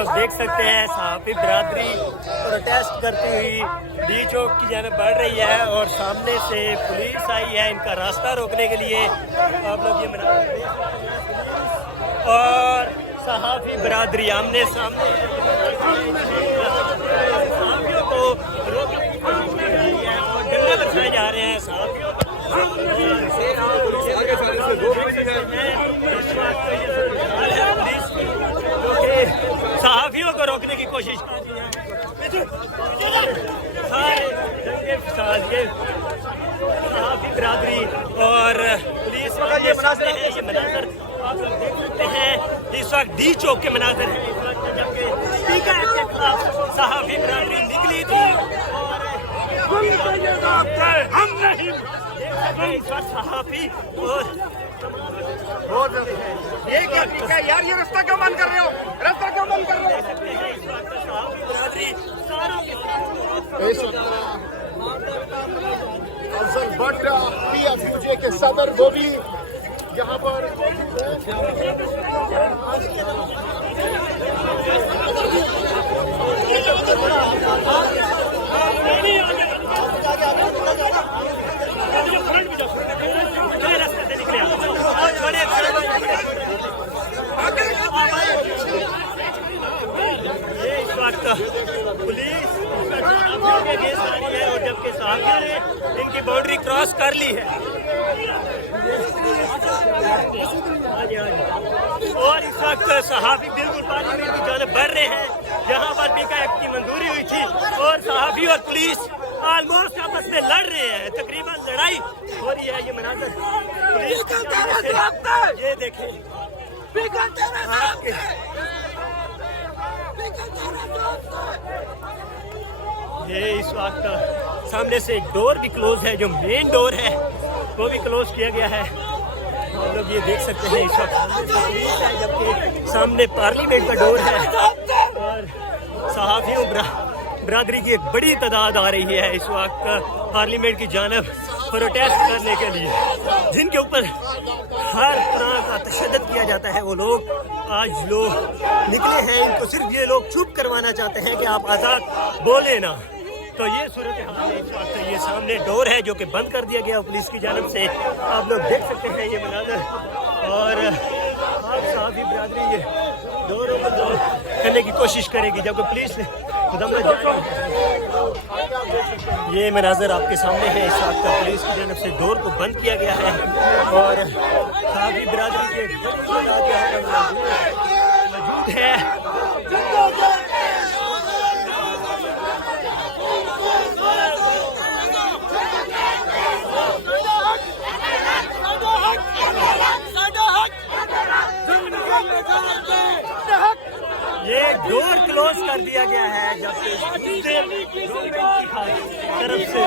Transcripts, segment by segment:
लोग देख सकते हैं सहाफ़ी बरादरी प्रोटेस्ट करती हुई डी चौक की जानब बढ़ रही है और सामने से पुलिस आई है इनका रास्ता रोकने के लिए। आप लोग ये मनाज़र देख सकते हैं और सहाफ़ी बरादरी आमने सामने सहाफ़ियों को रोकने की कोशिश कर रही है और डंडे बरसाए जा रहे हैं सहाफ़ियों को। सहाफ़ियों को रोकने की कोशिश सहाफ़ी बरादरी और पुलिस ये मनाज़र है, ये मनाज़र आप लोग देख सकते हैं। इस वक्त डी चौक के मनाज़र है इस वक्त जबकि स्पीकर के खिलाफ सहाफ़ी बरादरी निकली थी हम नहीं इस वक्त सहाफ़ी और ये क्या तरीका है यार, ये रास्ता क्यों बंद कर रहे हो, रास्ता क्यों बंद कर रहे हो? अफजल भट्ट PFUJ के सदर वो भी यहाँ पर पुलिस है और जबकि सहाफ़ियों ने इनकी बाउंड्री क्रॉस कर ली है और इस वक्त सहाफ़ी बिल्कुल पार्लियामेंट की जानब बढ़ रहे हैं जहाँ पर बीका एक्ट की मंजूरी हुई थी और सहाफ़ी और पुलिस ऑलमोस्ट आपस में लड़ रहे हैं, तकरीबन लड़ाई हो रही है। ये मनाज़र पुलिस ये देखें ये इस वक्त सामने से एक डोर भी क्लोज है, जो मेन डोर है वो भी क्लोज किया गया है। आप लोग ये देख सकते हैं इस वक्त जबकि सामने पार्लियामेंट का डोर है और सहाफ़ियों बरादरी की एक बड़ी तादाद आ रही है इस वक्त पार्लियामेंट की जानब प्रोटेस्ट करने के लिए। जिनके ऊपर हर तरह का तशद्दुद किया जाता है वो लोग आज लोग निकले हैं, इनको सिर्फ ये लोग चुप करवाना चाहते हैं कि आप आज़ाद बोले ना। तो ये सूरत हाल है इस वक्त। ये सामने डोर है जो कि बंद कर दिया गया पुलिस की जानब से, आप लोग देख सकते हैं ये मनाज़र। और आप सहाफ़ी बरादरी ये डोर करने की कोशिश करेगी जबकि पुलिस ये मनाज़र आपके सामने है इस वक्त। पुलिस की जानब से डोर को बंद किया गया है और सहाफ़ी बरादरी के मौजूद है। ये डोर क्लोज कर दिया गया है जबकि तरफ से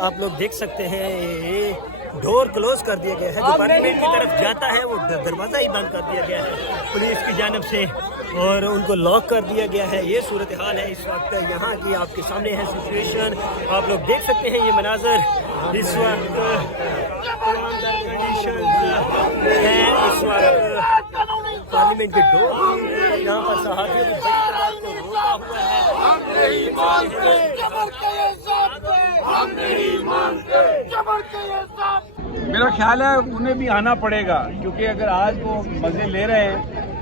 आप लोग देख सकते हैं ये डोर क्लोज कर दिया गया है। जो पार्लियामेंट की तरफ जाता है वो दरवाज़ा ही बंद कर दिया गया है पुलिस की जानब से और उनको लॉक कर दिया गया है। ये सूरत हाल है इस वक्त यहाँ की आपके सामने है सिचुएशन। आप लोग देख सकते हैं ये मनाज़र इस वक्त कंडीशन है इस वक्त पार्लियामेंट के डोर यहाँ पर सहाफ़ियों की को रोका हुआ है। मेरा ख्याल है उन्हें भी आना पड़ेगा क्योंकि अगर आज वो मज़े ले रहे हैं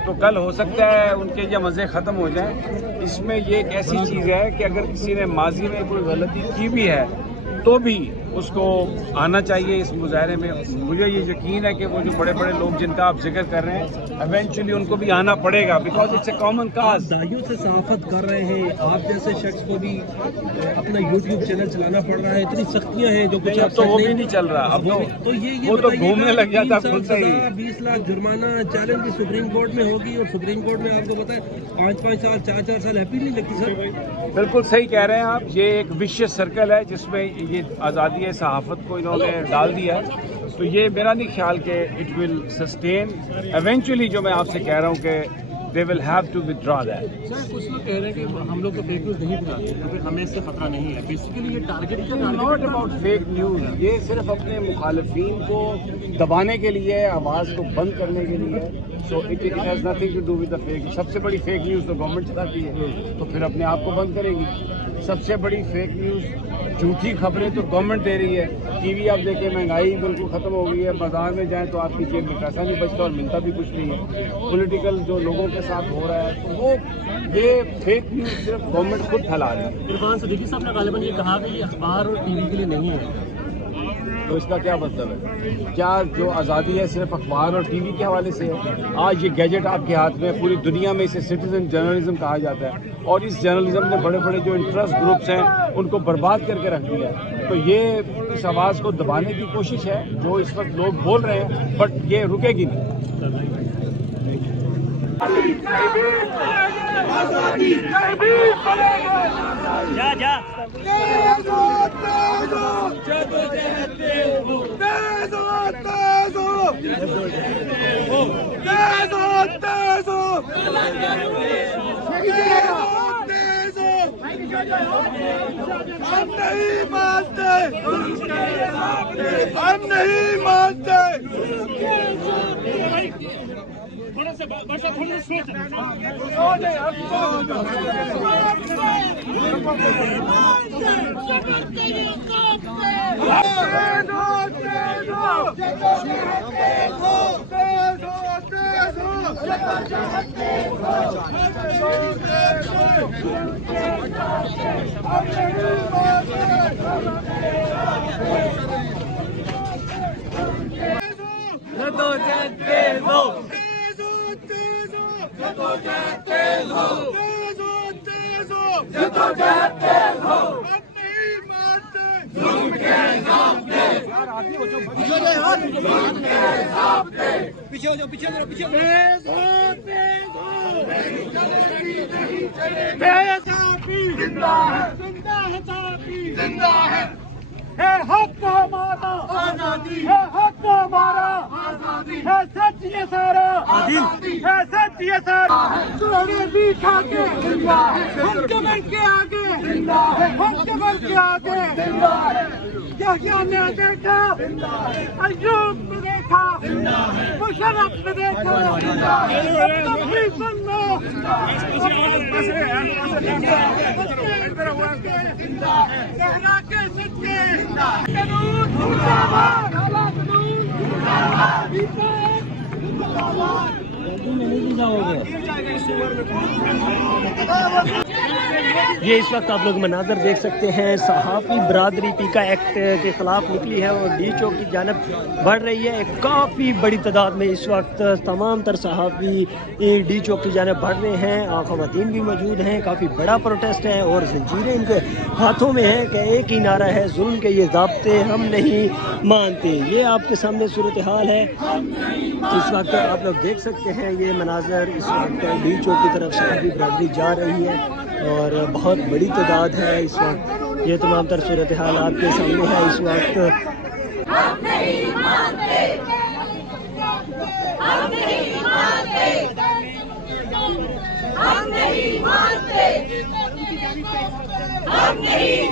तो कल हो सकता है उनके ये मज़े ख़त्म हो जाएं। इसमें ये एक ऐसी चीज़ है कि अगर किसी ने माजी में कोई गलती की भी है तो भी उसको आना चाहिए इस मुजाहरे में। मुझे ये यकीन है कि वो जो बड़े बड़े लोग जिनका आप जिक्र कर रहे हैं इवेंचुअली उनको भी आना पड़ेगा, because it's a common cause. दाइयों से सहाफत कर रहे हैं, आप जैसे शख्स को भी अपना यूट्यूब चैनल चलाना पड़ रहा है, इतनी सख्तियां हैं जो कुछ अब तो वो भी नहीं चल रहा, अब तो ये तो घूमने लग जाता खुद से ही। 20 लाख जुर्माना चैलेंज भी सुप्रीम कोर्ट में होगी, और सुप्रीम कोर्ट में आपको पता है 5-5 साल 4-4 साल हैप्पी नहीं लगती सर। बिल्कुल सही कह रहे हैं आप, ये एक विशियस सर्कल है जिसमें ये आज़ादी सहाफ़त को इन्होंने डाल दिया है। तो ये मेरा नहीं ख्याल कि इट विल सस्टेन इवेंचुअली। जो मैं आपसे कह रहा हूँ कि they will have to withdraw that. Sir कुछ लोग कह रहे हैं कि हम लोग तो फेक न्यूज़ नहीं फैलाते क्योंकि हमें इससे खतरा नहीं है। बेसिकली ये target not about fake news, ये सिर्फ अपने मुखालिफिन को दबाने के लिए, आवाज़ को बंद करने के लिए। So it has nothing to do with the fake. सबसे बड़ी फेक न्यूज़ तो गवर्नमेंट चलाती है, तो फिर अपने आप को बंद करेगी। सबसे बड़ी फेक न्यूज़, झूठी खबरें तो गवर्नमेंट दे रही है। टीवी आप देखें, महंगाई बिल्कुल ख़त्म हो गई है, बाजार में जाएं तो आपकी जेब में पैसा नहीं बचता और मिलता भी कुछ नहीं है। पॉलिटिकल जो लोगों के साथ हो रहा है, तो वो ये फेक न्यूज़ सिर्फ गवर्नमेंट खुद फैला रही है। इरफान सदीकी साहब ने गालिबन ये कहा कि ये अखबार और टीवी के लिए नहीं है, तो इसका क्या मतलब है? क्या जो आज़ादी है सिर्फ अखबार और टीवी के हवाले से है? आज ये गैजेट आपके हाथ में, पूरी दुनिया में इसे सिटीजन जर्नलिज्म कहा जाता है, और इस जर्नलिज्म ने बड़े बड़े जो इंटरेस्ट ग्रुप्स हैं उनको बर्बाद करके रख दिया है। तो ये इस आवाज़ को दबाने की कोशिश है जो इस वक्त लोग बोल रहे हैं, बट ये रुकेगी नहीं। जा जा हम नहीं मानते, हम नहीं मानते। थोड़ा सा पीछे हो जाओ, पीछे करो, पीछे जिंदा है हक हमारा, आजादी है, हक हमारा, आजादी है, सच ये सारा, आजादी है, सच ये सारा। चोरी भी खा के जिंदा है, हम के बन के आगे जिंदा है, हम के बन के आगे जिंदा है। क्या ने देखा, अयूब ने देखा, मुशर्रफ ने देखा, तभी सुनना कहना के सच्चे कानून मुर्दाबाद, कानून मुर्दाबाद, ये इस वक्त आप लोग मनाजर देख सकते हैं। सहाफ़ी बरादरी पीका एक्ट के ख़िलाफ़ निकली है और डी चौक की जानब बढ़ रही है। काफ़ी बड़ी तादाद में इस वक्त तमाम तर सहाफ़ी डी चौक की जानब बढ़ रहे हैं। ख़वातीन भी मौजूद हैं। काफ़ी बड़ा प्रोटेस्ट है और ज़ंजीरें इनके हाथों में हैं कि एक ही नारा है, जुल्म के ये ज़ाब्ते हम नहीं मानते। ये आपके सामने सूरत हाल है। इस वक्त आप लोग देख सकते हैं ये मनाजर, इस वक्त डी चौक की तरफ सहाफ़ी बरादरी जा रही है और बहुत बड़ी तादाद है इस वक्त। ये तमाम तर सूरत हाल आपके सामने है इस वक्त। हम नहीं मानते, हम नहीं मानते, हम नहीं मानते, हम नहीं